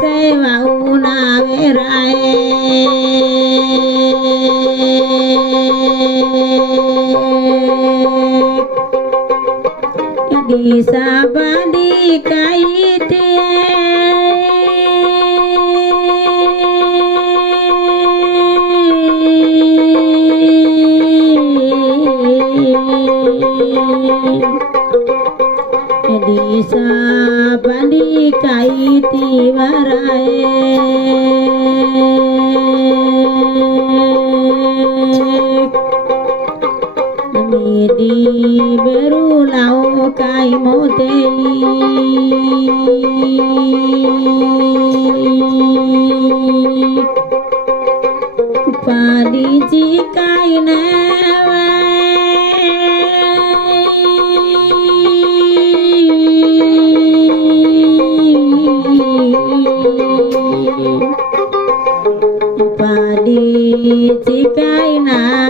sewa una verae di sabadi kaite di sabadi kaiti warae di berulau kai motei padi jikai newe padi jikai na